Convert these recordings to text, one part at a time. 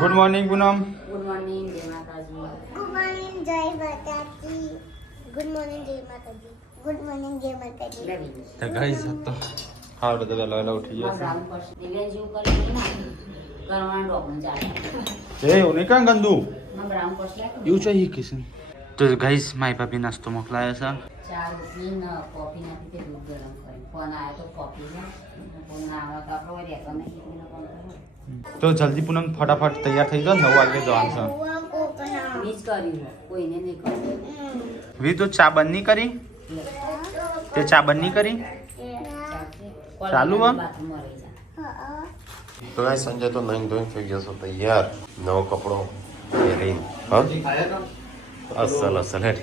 Good morning પૂનમ. Good morning જય માતાજી. Good morning જય માતાજી. ગુડ મોર્નિંગ જય માતાજી. ગુડ મોર્નિંગ જય માતાજી. તો ગાઈસ તો હાલ બધા વહેલા ઉઠી જશે. બ્રાઉન પર દિલે જેવું કરી નાખી કરવાનું ડોકન ચાલે એ ઓને કાં ગંદુ માં બ્રાઉન પર લાગે એવું चाहिए કિશન. તો ગાઈસ મારી ભાભી નાસ્તો મોકલાયો છે. ચાર રૂપિયા ને કોફી નાખી તે દૂધ ગરમ કરી ફોન આવ્યો તો કોફી ને ફોન ના આવ્યો તો આપણો હોય રહેતો નહીં એને ફોન કર્યો તો જલ્દી પૂનમ ફટાફટ તૈયાર થઈ જાઓ 9 વાગે જવાનું છે. મિસ કર્યું કોઈને નહીં કર્યું વી તો ચા બંધ નહીં કરી તે ચા બંધ નહીં કરી ચાલુ માં બાથરૂમમાં રહી જા તો ગાઈસ સંજય તો નહીં ધોઈને થઈ જશો તૈયાર નવો કપડો પહેરીને હા અસલ અસલ હેઠ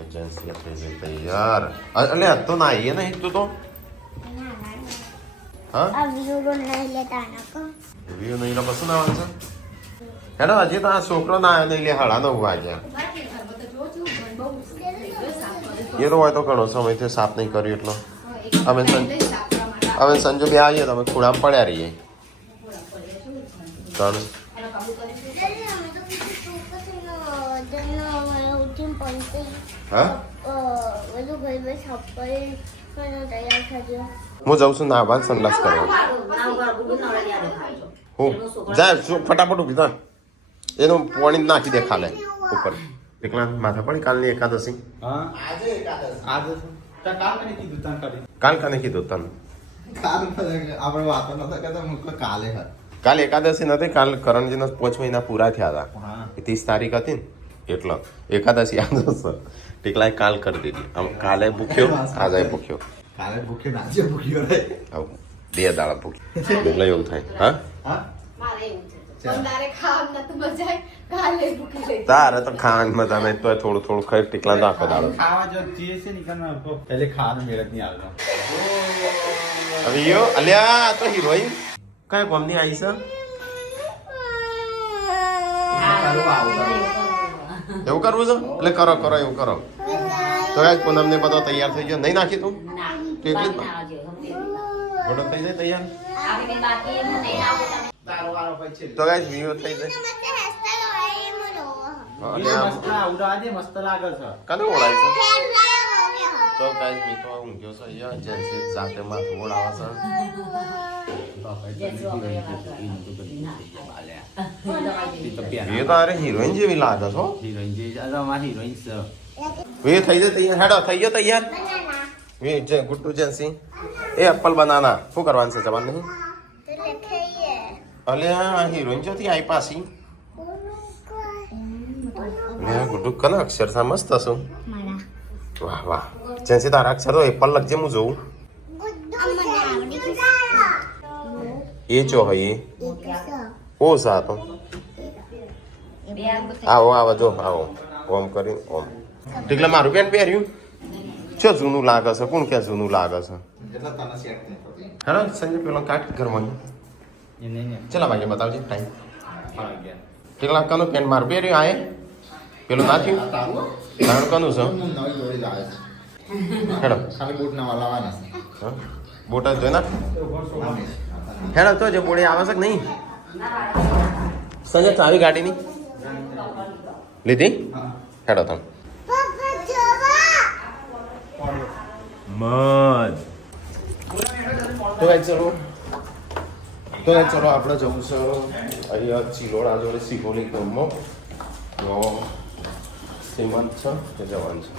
એજન્સી થઈ ગઈ તૈયાર એટલે આ તો ના આવીએ નહીં તું તો હા આ વિડિયો નહીં લેતા નાખો. વ્યૂ નહીં પછી ના આવશે હેડો હજી તો આ છોકરો ના આવ્યો નહીં લે 9:30 વાગ્યા એ તો હોય તો ઘણો સમયથી સાફ નહીં કર્યું એટલો અમે સંજુ બે આવીએ તો અમે ખૂણામાં પડ્યા રહીએ ચાલો હા હું જાઉં છું નાવા સનગ્લાસ કરવા હું જાય ફટાફટ ઉભી થા એનું પાણી નાખી દે ખાલે ઉપર એકલા માથા પડી કાલની એકાદશી હા આજે તો કાલ કને કીધું તાન કરી કાલ કાને કીધું તને આપણે વાતો નતા કરતા મુક કાલે હર કાલ એકાદશી નથી કાલ કરણજીના 5 મહિના પૂરા થયા હતા હા 30 તારીખ હતી ને એટલે એકાદશી આજ સર ટીકલાએ કાલ કરી દીધી કાલે ભૂખ્યો આજે ભૂખ્યો કાલે ભૂખ્યો નાચે ભૂખ્યો રે આવું 2 દાડા ભૂખ્યો એટલે એવું થાય હા હા મારે એવું છે પણ તારે ખાવાનું નતું મજાય કાલે ભૂખી રહી તારે તો ખાવાનું મજા નહીં તો થોડું થોડું ખાઈ ટીકલા તો આખો દાડો ખાવા જો જીએ છે નીકળના પહેલે ખાવાનું મેળ જ નહીં આવતો. હવે યો અલ્યા તો હિરોઈન કઈ કોમની આવી છે એવું કરવું છે એટલે કરો કરો એવું કરો તો ગાઈસ પૂનમ ને બધો તૈયાર થઈ ગયો નહીં નાખી તું ના તો એટલી જ ના આવજો હમતે બધો થઈ જાય તૈયાર આપણે બાકી એમ નહીં આવો તારો વારો પછી તો ગાઈસ વિડિયો થઈ જાય અલ્યા મસ્ત ઉડા દે મસ્ત લાગે છે. કને ઓળાય છે તો ગાઈસ મી તો ઊંઘ્યો છે યા જેન્સી જાતે માં ઓળાવા છે એ તો અરે હિરોઈન જેવી લાગે છો હિરોઈન જે અમારી હિરોઈન છે. વે થઈ જાય તૈયાર હેડો થઈ ગયો તૈયાર વે જે ગુટ્ટુ જેન્સી એ એપલ બનાના શું કરવાનું છે જવાન નહીં અલ્યા હિરોઈન જોતી આઈ પાસી લે ગુટ્ટુ કના અક્ષર સા મસ્ત છો વાહ વાહ જેન્સી તારા અક્ષર તો એપલ લખજે હું જોઉં એ ચો હઈ ઓ સા તો આવો આવો જો આવો ઓમ કરી ઓમ ટીકલા મારું પેન્ટ પહેર્યું છે જૂનું લાગે છે કોણ કે જૂનું લાગે છે જેટલા તને સેટ નહીં થતી હેલો સંજય પેલો કાટ ઘરમાં એ નહીં ને ચલા ભાઈ બતાવજે ટાઈમ હા ગયા ટીકલા કનું પેન્ટ મારું પહેર્યું આયે પેલું નાખ્યું તારું તારું કનું છે નવી જોડી લાવે છે હેડો ખાલી બૂટ ના લાવવાના હા બોટા જોઈ નાખ છે હેડો તો જે બોડી આવે છે કે નહીં સંજય ચાવી ગાડીની લીધી હેડો તમે મજ તો ચલો આપણે જવું છે અહીંયા ચિલોડા જોડે સિહોલી ગામમાં તો શ્રીમંત છે તે જવાનું છે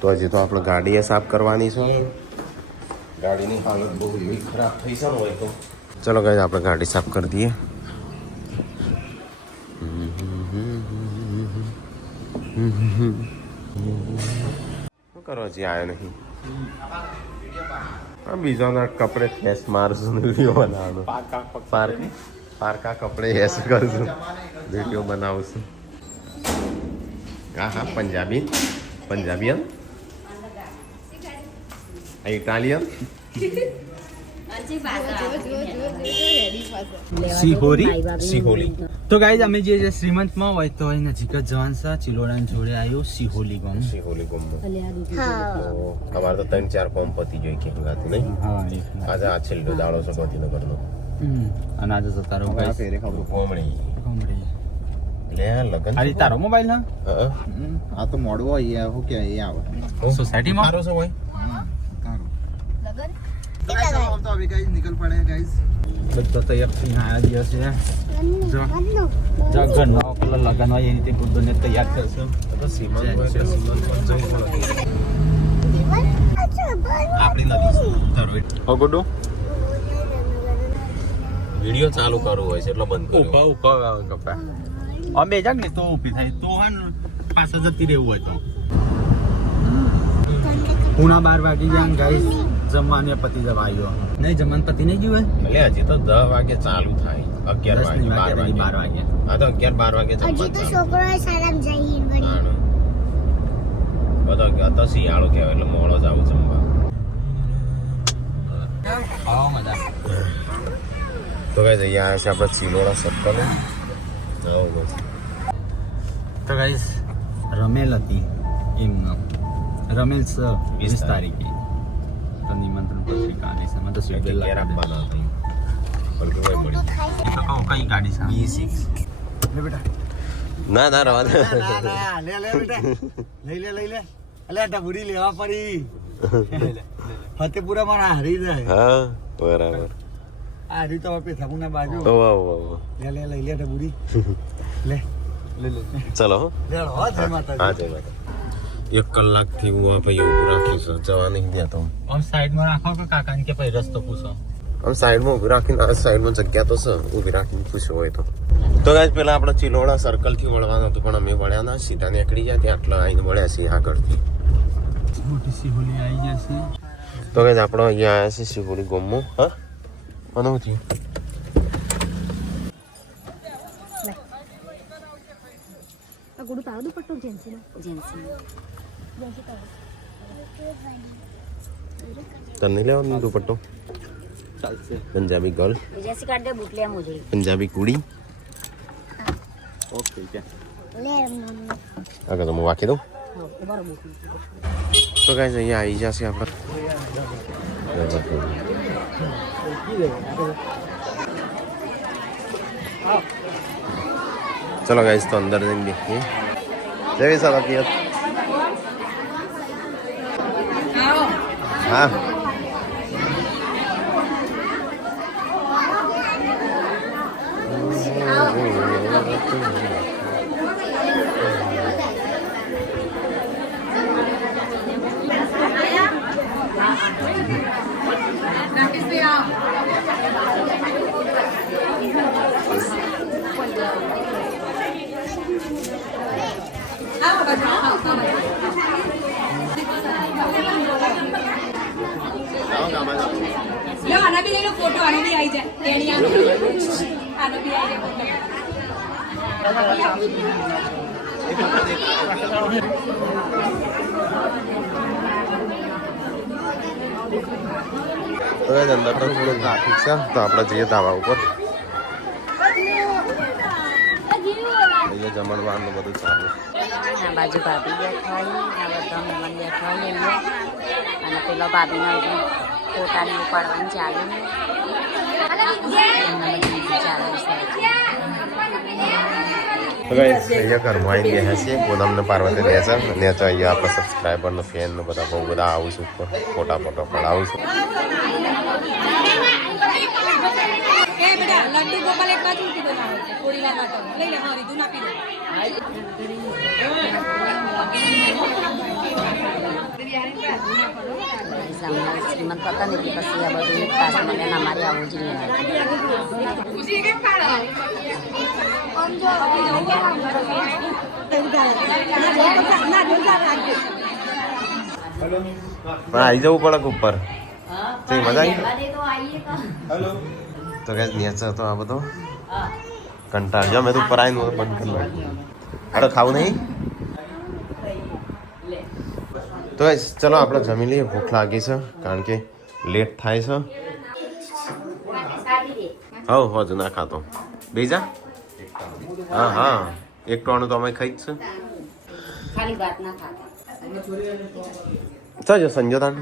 તો હજી તો આપણે ગાડીએ સાફ કરવાની છે ગાડીની હાલત બહુ એવી ખરાબ થઈ છે ને હોય તો ચલો ગાઈસ આપણે ગાડી સાફ કરી દઈએ શું કરો હજી આવ્યો નહીં બીજાના કપડે ફેસ મારશું વિડીયો બનાવવાનો પારકા કપડે હેસ કરશું વિડીયો બનાવશું હા હા પંજાબી પંજાબીયન ઇટાલિયન સિહોલી તો ગાઈઝ અમે જે શ્રીમંતમાં હોય તો અહીં નજીક જ જવાનું છે ચિલોડાની જોડે આવ્યું સિહોલી ગામ સિહોલી ગામમાં અમારે તો 3-4 કોમ પતી જોઈ કે હંગાતું નહીં હા આજે આ છેલ્લો દાડો છે ગાંધીનગરનો અને આજે જતા રહો આ guys. ફેરે ખબર કોમળી કોમડી. લે લગન અરે તારો મોબાઈલ ના આ તો મોડવો અહીંયા શું કે એ આવે સોસાયટીમાં મારો છે ભાઈ તો અભી ગાઈસ નિકલ પડે ગાઈસ બધો તૈયાર થઈને આયા દિવસ છે જો ઘરનો પેલા લગન હોય એની તે બુદ્ધને તૈયાર કરશે તો સીમંત હોય એટલે સીમંત પણ જવું પડે આપણી નથી હો ગુડુ વિડિયો ચાલુ કરવો હોય છે એટલે બંધ કર્યો ઉભા કપા આમ બે જાગ ને તો ઊભી થાય તો હા ને પાછા જતી રહેવું હોય તો પૂણા 12 વાગી ગયા ગાઈસ જમવાને પતિ જવા આવ્યો નહીં જમવાન પતિ નહીં ગયું એટલે હજી તો 10 વાગે ચાલુ થાય 11 વાગે 12 વાગે હા તો 11 12 વાગે હજી તો જમવાનું છોકરો સારામ જઈ વળી બધો તો શિયાળો કહેવાય એટલે મોડો જ આવું જમવા આવો મજા તો ગાઈસ અહીંયા છે આપણે ચિલોડા સર્કલ આવો બસ તો ગાઈસ રમેલ હતી એમનો રમેલ 20 તારીખે તો નિમંત્રણ પત્રિકા આલી છે મને તો એટલે શેડ્યુલ ઘેર આપવાના હતા પણ કોઈ મળી એ તો કહું કઈ ગાડી છે B6 લે બેટા ના ના રવા દે લે બેટા લઈ લે અલે ડબુરી લેવા પડી ફતેપુરા માં હારી જાય હા બરાબર હારી તો પેથાપુના બાજુ ઓ વાહ લે લઈ લે ડબુરી લે ચલો લેડો હો જય માતાજી હા જય માતા 1 કલાકથી હું આ ભાઈ ઉભું રાખીશ જવા નહીં દેતો આમ સાઈડમાં રાખો કે કાકાને કે ભાઈ રસ્તો પૂછો આમ સાઈડમાં ઊભી રાખીને આ સાઈડમાં જગ્યા તો છે ઊભી રાખીને પૂછ્યો હોય તો ગાઈસ પેલા આપણે ચિલોડા સર્કલથી વળવાનું હતું પણ અમે વળ્યા ના સીધા નીકળી ગયા ત્યાં આટલા આવીને વળ્યા છીએ આગળથી મોટી સિહોલી આવી જશે તો ગાઈસ આપણે અહીંયા આવ્યા છીએ શિવોલી ગોમમાં હા મને શું થયું તને લેવાનું દુપટ્ટો ચાલશે પંજાબી ગર્લ જેસી કાઢ દે બુટલે મોજડી પંજાબી કુડી ઓકે કે લે મમ્મી આગળ તો હું વાંકી દઉં બરોબર તો ગાઈસ અહીંયા આવી જશે આપણે ચલો ગાઈસ તો અંદર જઈને દેખીએ જય સલાપિયત હા लो आना भी ले लो फोटो आना भी आई जाए टेढ़िया आना भी आई जाए फोटो તો ગાઈસ અંદર તો થોડું ટ્રાફિક છે તો આપણે જઈએ ધાબા ઉપર અહીંયા જમણવાનું બધું ચાલુ આ બાજુ ભાભી બેઠા હોય આ બધા મહેમાન બેઠા હોય અહીંયા અને પેલો ભાભીનો પોતાને ઉપાડવાનું ચાલુ તો ગાઈસ અહીંયા ઘરમાં આવીને બેઠા છીએ પૂનમને પાર્વતી રહે છે અને તો અહીંયા આપણા સબસ્ક્રાઈબરનો ફેન ને બધા બહુ બધા આવું છું ઉપર ફોટા પડાવું છું ए बेटा लड्डू गोपाल एक बात उल्टी बनाओ थोड़ी ला काटो ले ले हमारी दूना पी लो શ્રીમંત હતા ને એટલે પછી આ બધું એક પાસ મને અમારે આવું જ નહીં खुशी के खाना પણ આવી જવું પડે ઉપર તો મજા આવી તો ગાઈસ નીચે હતો આ બધો કંટાળ જો મેં તો ઉપર આવીને બંધ કરી નાખ્યું આડો ખાવું નહીં તો ગાઈસ ચલો આપણે જમી લઈએ ભૂખ લાગી છે કારણ કે લેટ થાય છે હવ હજુ ના ખાતો બીજા હા હા એક ટોણું તો અમે ખાઈ જ છે ખાલી વાત ના ખાતા ચાલો સંજોતાન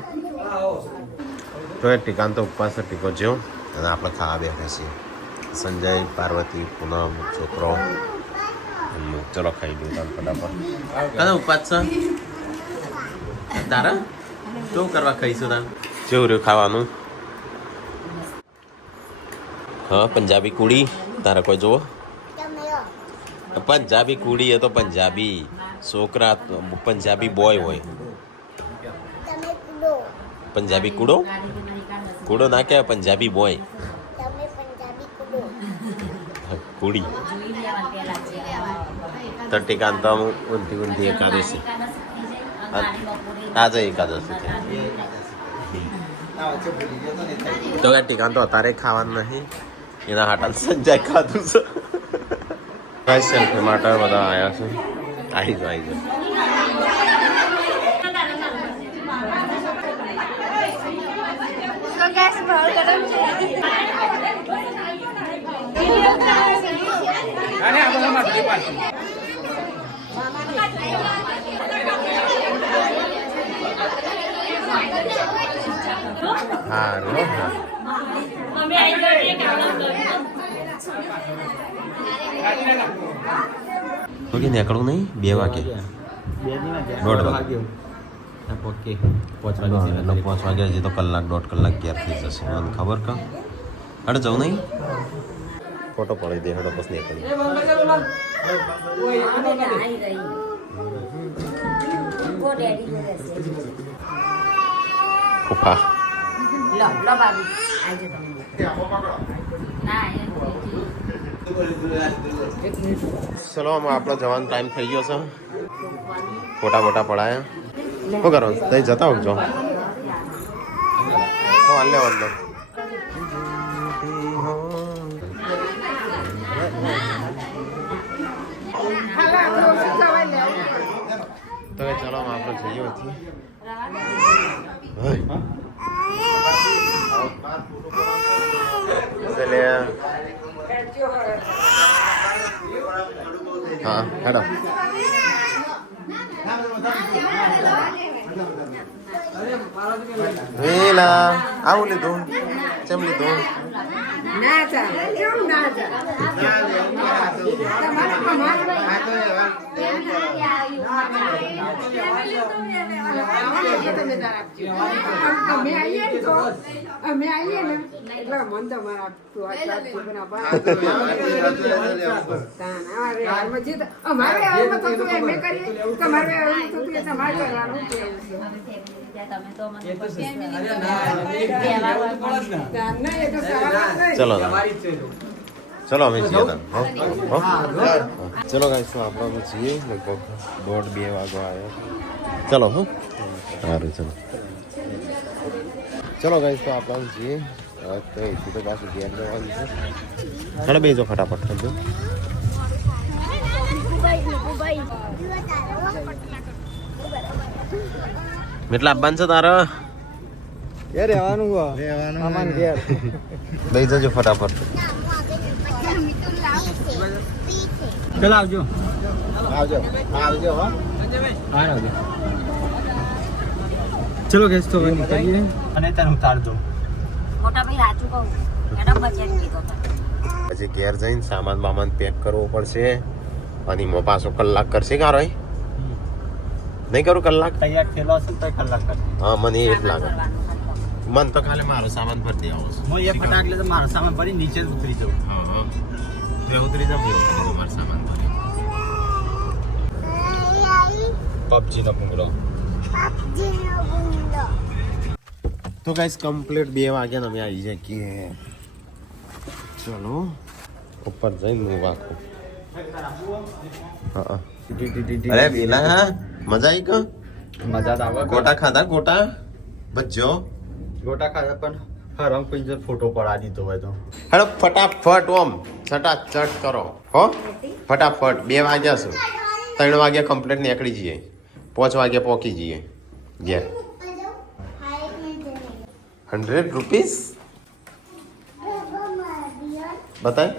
તો એ ટીકાન તો ઉપવાસ ટીકો જેવો અને આપણે ખાવા બેઠા છીએ સંજય પાર્વતી પૂનમ છોકરો ચલો ખાઈ દઉં તમે ફટાફટ કદા ઉપાસ છે તારા શું કરવા ખાઈશું તાર જેવું રહ્યું ખાવાનું હા પંજાબી કુડી તારા કોઈ જુઓ પંજાબી કુડી એ તો પંજાબી છોકરા પંજાબી બોય હોય પંજાબી કુડો કુડો ના કહેવાય પંજાબી બોય કુડી તટિકાંત ઊંધી ઊંધી એકાદશી આજે એકાદશી તો કે ટીકાન તો અત્યારે ખાવાનું નહીં એના હાટા સંજય ખાધું છે કઈ સેલ્ફી માટે બધા આવ્યા છે આવી જાઓ હા ઓકે નીકળવું નહીં 2 વાગે 1:30 વાગે ઓકે 5 વાગે હજી તો કલાક 1.5 કલાક ઘેર થઈ જશે મને ખબર કા અરે જવું નહીં ફોટો પડી દે હડો પછી નીકળી ફૂફા ચલો આમાં આપણો જવાનો ટાઈમ થઈ ગયો છે ફોટા બોટા પડાયા શું કરો તઈ જતા હોજો હાલ લે વાંધો તો ચલો આપણે જઈએ હતી હા હેડો વેલા આવું લીધું ચેમ લીધું ના ચાલે કેમ ના ચાલે અમે આવીએ ને તો અમે આવીએ ને એટલે મન તમારા અમારે અમે કરીએ તમારે તમારે કરવાનું ચલો ચલો અમે જઈએ ચલો ગાઈસ તો આપણે અમે જઈએ લગભગ 1:30-2 વાગવા આવ્યો ચલો હો સારું ચલો ચલો ગાઈસ તો આપણે જઈએ તો એથી તો પાછું ઘેર જવાનું છે ચાલો બેજો ફટાફટ કરજો કેટલા આપવાનું છે તારા ઘેર રહેવાનું રહેવાનું ઘેર દઈ જજો ફટાફટ ચાલો આવજો આવજો આવજો હો આવજો ચલો ગેસ તો નીકળીએ અને તને ઉતાર દો મોટા ભાઈ સાચું કહું એના બજેટ કીધો પછી ઘેર જઈને સામાન બામાન પેક કરવો પડશે અને એમાં પાછો કલાક કરશે કારો નહીં કરું કલાક તૈયાર થયેલો હશે તો કલાક કરી હા મને એ જ લાગે મન તો ખાલી મારો સામાન ભરી દેવો છે હું એ ફટાક એટલે મારો સામાન ભરી નીચે જ ઉતરી જાઉં હા હા તો ઉતરી જાવ મારો સામાન ભરી પબજીનો ભૂંગળો તો ગાઈસ કમ્પ્લીટ 2 વાગ્યા અમે આવી જાય કે ચલો ઉપર જઈને હું વાંખું હા અરે બેલા હા મજા આવી કા મજા જ આવે ગોટા ખાધા ગોટા બચ્ચો ગોટા ખાધા પણ હરમ પિંજર ફોટો પડા દીધો હોય તો હેડો ફટાફટ ઓમ ચટાચટ કરો હો ફટાફટ 2 વાગ્યા છે 3 વાગ્યા કમ્પ્લીટ નીકળી જઈએ 5 વાગ્યા પહોંચી જઈએ ઘેર 100 રૂપીસ બતાય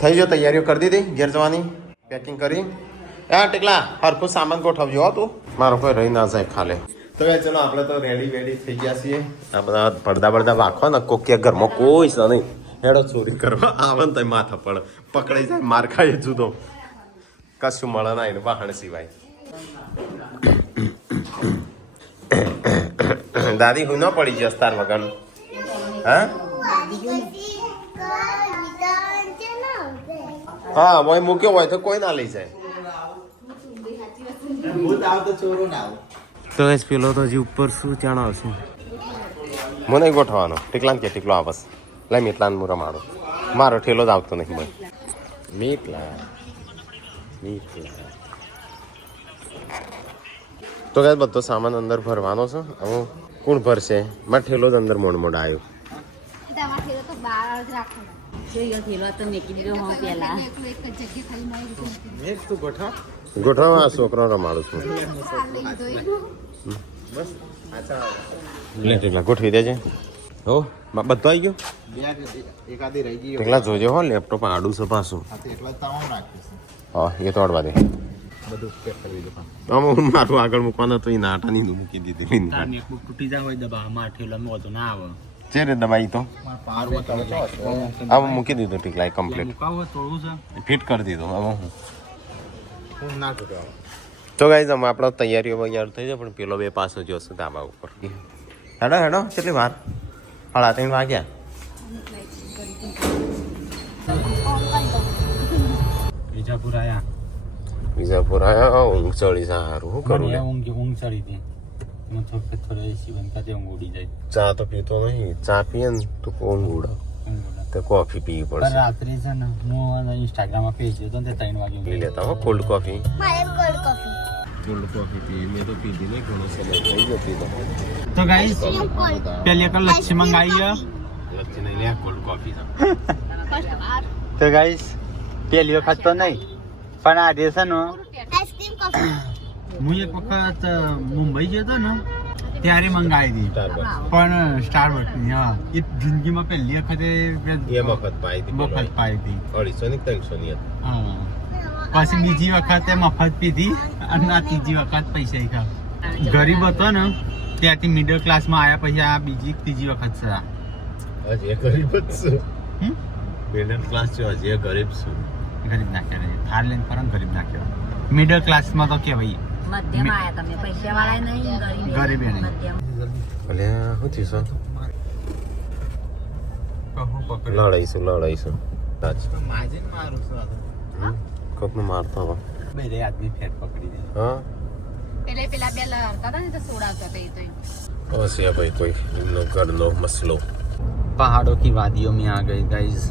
થઈ ગયો તૈયારીઓ કરી દીધી ઘેર જવાની પેકિંગ કરી હા ટેકલા હરખું સામાન ગોઠવજો હો તું મારો કોઈ રહી ના જાય ખાલે તો ચલો આપણે તો રેડી થઈ ગયા છીએ. આ બધા પડદા વાખો ને કોક કે ઘરમાં કોઈ છે નહીં. હેડો ચોરી કરવા આવે ને તો માથા પડે પકડાઈ જાય માર ખાય જુદો કશું મળે ના એને વાહણ સિવાય. દાદી હું ન પડી જસ તાર વગર હા હા મોય મૂક્યો હોય તો કોઈ ના લઈ જાય. ભૂત આવ તો ચોરો ના આવ. તો એ પેલો તો હજી ઉપર શું ત્યાં આવશે મને ગોઠવાનો ટીકલાન કે ટીકલો આવસ લાઈ મીટલાન હું રમાડો મારો ઠેલો જ આવતો નહીં ભાઈ. મીટલા તો કઈ બધો સામાન અંદર ભરવાનો છે. હવે કોણ ભરશે મારે ઠેલો જ અંદર મોડ આવ્યો. ગોઠવા છોકરો રમાડું છું લે ટીકલા ગોઠવી દેજે. હો બધો આવી ગયો. એકાદી રહી ગઈ ટીકલા જોજે હો લેપટોપ આડું છે પાછું. એટલા તમામ રાખીશ. હા એ તો અડવા દે. બધું પેક કરી દો. હું મારું આગળ મૂકવાનો તો એ નાટાની મૂકી દીધી. તૂટી જાય હોય દબાવમાં ઠેલામાં વધુ ના આવે. છે રે દબાઈ તો પારવો તો હવે મૂકી દીધું ટીકલા કમ્પ્લીટ મુકાવો તોડવું છે. ફિટ કરી દીધું. હવે હું હું ના તૂટવા. તો ગાઈઝ અમે આપણો તૈયારીઓ તૈયાર થઈ જાય પણ પેલો બે પાસો જોશે ધાબા ઉપર. હેડો કેટલી વાર 3:30 વાગ્યા. વિજાપુર આયા વિજાપુર આવ્યા ઊંઘ ચડી સારું શું કરું લે. ઊંઘ ચડી હતી એમાં થોડે જીવન ખાતે ઊંઘ ઉડી જાય. ચા તો પીતો નહીં. ચા પીએ ને તું ઊંઘ ઉડે તો કોફી પીવી પણ પડશે. રાત્રે છે ને હું ઇન્સ્ટાગ્રામમાં પેજ જોતો ને 3 વાગે પી લેતા હો કોલ્ડ કોફી. મારે કોલ્ડ કોફી. કોલ્ડ કોફી પી મેં તો પીધી નહીં ઘણો સમય થઈ ગયો પીધો. તો ગાઈસ પહેલી એક લચ્છી મંગાવી લચ્છી નહીં લે કોલ્ડ કોફી છે. તો ગાઈસ પહેલી વખત તો નહીં પણ આજે છે ને આઈસ્ક્રીમ કોફી. હું એક વખત મુંબઈ ગયો હતો ને ત્યારે મંગાવી હતી Starbucks. પણ સ્ટારબક્સની હા એ જિંદગીમાં પહેલી વખતે એ મફત પાઈ હતી મફત પાઈ હતી 250 ની 300 ની હતી. હા પછી બીજી વખતે મફત પીધી અને આ ત્રીજી વખત પૈસા ખા ગરીબ હતો ને ત્યાંથી મિડલ ક્લાસમાં આવ્યા પછી આ ત્રીજી વખત છે આ. હજી ગરીબ જ છું. હમ? મિડલ ક્લાસ છે હજી ગરીબ છું. ગરીબ ના કહેવાય થાર લઈને પર ગરીબ ના કહેવાય મિડલ ક્લાસમાં તો કહેવાય મધ્યમ આયા તમે પૈસા વાળા નહીં ગરીબ નહીં. મધ્યમ અલ્યા શું થયું છે? લડાઈશું આજ માજીન મારું છું. કોકને મારતો હવે. બે આદમી ફેર પકડી દે હા પેલા બે લડતા હતા ને તો સોડાવતા હતા એ તો હશે ભાઈ કોઈ એમનો ઘરનો મસલો. પહાડો કી વાદીઓ में आ गए गाइस.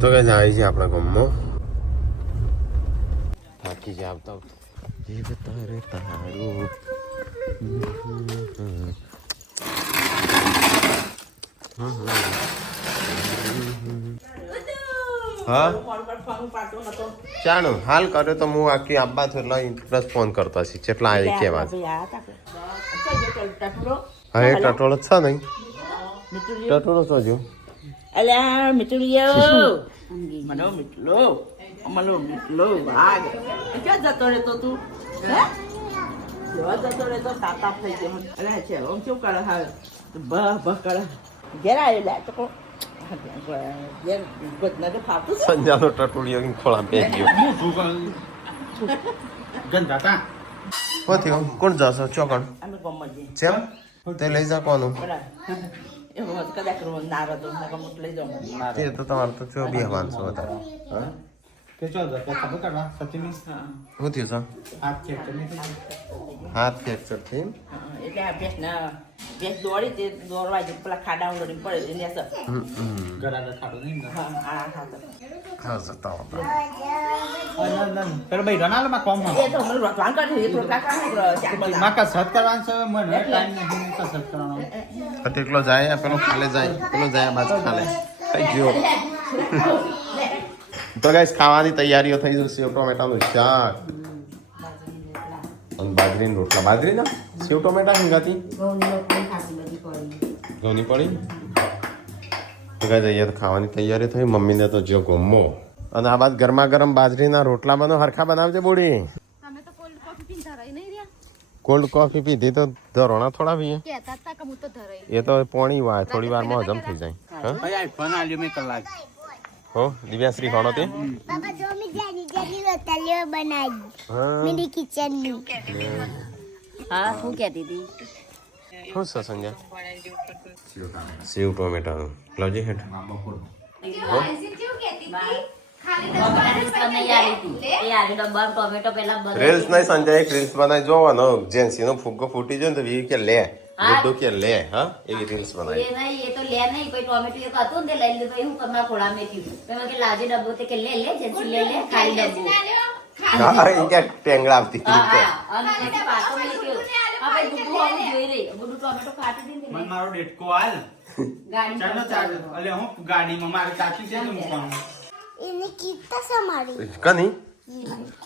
તો કઈ જાય છે આપણા ગામમાં થાકી જાય આવતા જીવ તારે તારું હા ચાલો હાલ કર્યો તો હું આખી આબા છું એટલે પ્લસ ફોન કરતો હશે કેટલા આવી કેવા હા એ ટટોળો જ છે નહીં ટટોળો તો જો Alah, mitulio. Mana mitlo? Mana mitlo bag. Kau jatuh itu tu. Hah? Jauh jatuh itu tatap saja. Alah, cakap om cakap kalau hal bah kalau gerai lah tu kok. Dia buat nanti patu. સંજાનો ટટોળિયો ખોળા પે ગયો ગંધાતા હોતી કોણ જાશો ચોકણ Ambil komaji. જેમ તે લઈ જા કોનું Benar. Ya, mau kada keruan nara tu, nak kamu tulis dong. તે તો તમારે તો ચો બી વાંચો હતા હા કે ચાલ જતા ખબર કરવા સચિન શું થયું છે હાથ ચેક કરી હાથ ફ્રેક્ચર થઈ Itu habis na, habis dori tu dori je pula kadang dori pada ini asal. ગરાડા ખાડો નહીં ને Ah, satu. હા જતા હતા પેલો ભાઈ રનાલમાં કોમ માં Itu menurut tuan kan itu kakak kalau cakap. માં કસરત કરવાનું છે મને ટાઈમ નહીં કસરત કરવાનો તેટલો જાય પેલો ખાલે જાય પેલો જાય બાદ ખાલે થઈ ગયો તો ગાઈસ ખાવાની તૈયારીઓ થઈ જશે સેવ ટોમેટાનું શાક અને બાજરીની રોટલા બાજરીના સેવ ટોમેટા હંગાતી ઘઉંની રોટલી ખાસી બધી પડી ઘઉંની પડી તો ગાઈસ અહીંયા તો ખાવાની તૈયારી થઈ મમ્મીને તો જો ગમો અને આ બાદ ગરમા ગરમ બાજરીના રોટલા બનો હરખા બનાવજે બોડી તમે તો કોલ્ડ કોફી પીતા રહી નહીં રહ્યા કોલ્ડ કોફી પીધી તો ધરોણા થોડા પીએ કહેતા હતા કે હું તો ધરાઈ એ તો પોણી વાર થોડી વારમાં હજમ થઈ જાય હા ભાઈ આઈફોન આલ્યો મેં કલાક હો દિવ્યાશ્રી ખાણો તે બાબા જો મેં જાની જાની રોટલીઓ બનાવી હા મિની કિચનની હા હું કહેતી હતી શું છે સંજય સેવ ટોમેટાનું લવજી હેઠ ટોમેટો પેલા રીલ્સ નહીં સંજય એક રીલ્સ બનાવી જોવાનો જેન્સી નો ફુગ્ગો ફૂટી જાય ને તો વી કે લે ગુડ્ડુ કે લે હા એવી રીલ્સ બનાવી એ નહીં એ તો લે નહીં કોઈ ટોમેટો એક હતું ને તે લઈ લીધું હું તમારા ખોળા મેં કીધું મેં કે લાજે ડબ્બો તે કે લે જેન્સી લે ખાલી ડબ્બો હા એ કે ટેંગડા આવતી હા અને પછી પાછો મેં કીધું હા ભાઈ ગુડ્ડુ આવું જોઈ રહી ગુડ્ડુ ટોમેટો ખાતી દીધી મને ને મારો ડેટકો હાલ ગાડી ચાલો ચાલો અલે હું ગાડીમાં મારે ચાકી છે ને મૂકવાનું એને કીધા સમારી કની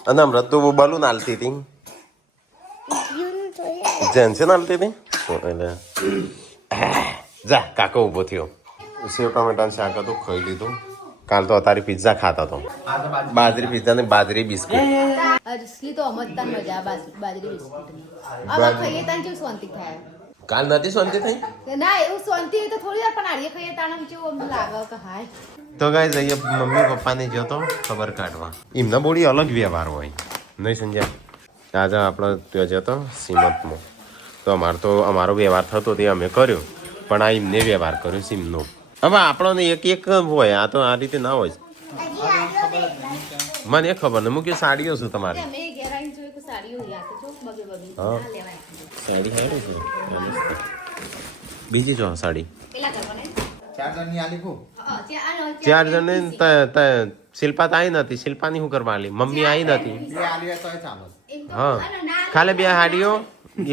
અને હમણાં તું બલૂન હાલતી હતી યુન તો યાર જેન્સી હાલતી હતી એટલે જા કાકો ઊભો થયો સેવ ટમેટાનું શાક હતું ખાઈ લીધું કાલ તો તારી પિઝા ખાતા તો બાજરી પિઝા ને બાજરી બિસ્કિટ અસલી તો અમજતા મજા બાજરી બિસ્કિટની હવે ખાઈએ તાન જેવું શાંતિ થાય કાલ નથી શાંતિ થઈ ના એવું શાંતિ હોય તો થોડી વાર પણ આડીએ ખાઈએ તાણ કેવું આમ લાગે કે હાય તો ગાઈઝ અહીંયા મમ્મી પપ્પાને જતો ખબર કાઢવા એમના બોડી અલગ વ્યવહાર હોય નહીં સમજ્યા આજે આપણે ત્યાં જતો સીમતમાં તો અમારો વ્યવહાર થતો તે અમે કર્યો પણ આ એમને વ્યવહાર કર્યો સીમનો હવે આપણને એક એક હોય આ તો આ રીતે ના હોય મને એ ખબર નહીં મૂકી સાડીઓ શું તમારી મેં ઘેર આવીને જોયું કે સાડીઓ યાદ જો બગે બગે હા સાડી સારી છે બીજી જો સાડી પેલા કરવાને 4 જણની આલી કો ચાર જણ શિલ્પા તો આવી નથી શિલ્પાની શું કરવા આલી મમ્મી આવી નથી બે આલી હોય તોય ચાલે હા ખાલી બે હાડીઓ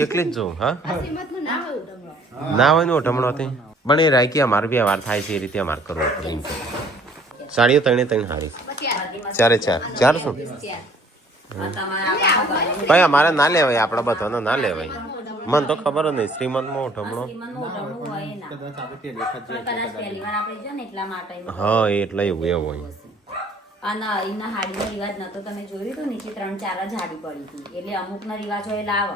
એકલી જ જોઉં હા કિંમતનું ના હોય ઉડમણો ના હોય ને ઓઢમણો તે પણ એ રાય કે અમારે બી વાર થાય છે એ રીતે અમારે કરવો પડે એમ. સાડીઓ ત્રણે હારી ચાર શું ભાઈ અમારે ના લેવાય આપણા બધાને ના લેવાય મને તો ખબર જ નહીં શ્રીમંતમાં ઓઢમણો હા એટલે એવું હોય અને અહીંના હાડીનો રિવાજ નતો તમે જોયું હતું નીચે 3-4 જ હાડી પડી હતી એટલે અમુકના રિવાજ હોય લાવો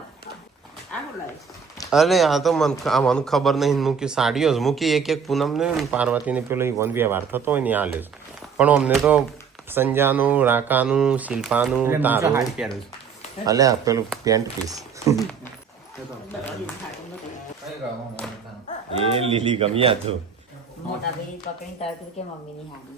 અરે આ તો મને ખબર નહીં મૂકી સાડીઓ જ મૂકી એક પૂનમ ને પાર્વતીને પેલો વન વ્યવહાર થતો હોય ને આ લે પણ અમને તો સંજાનું રાકાનું શિલ્પાનું તારું અલે પેલું પેન્ટ પીસ એ લીલી ગમ્યા તો મોટા ભાઈ પકડીને તરત કે મમ્મીની હાડી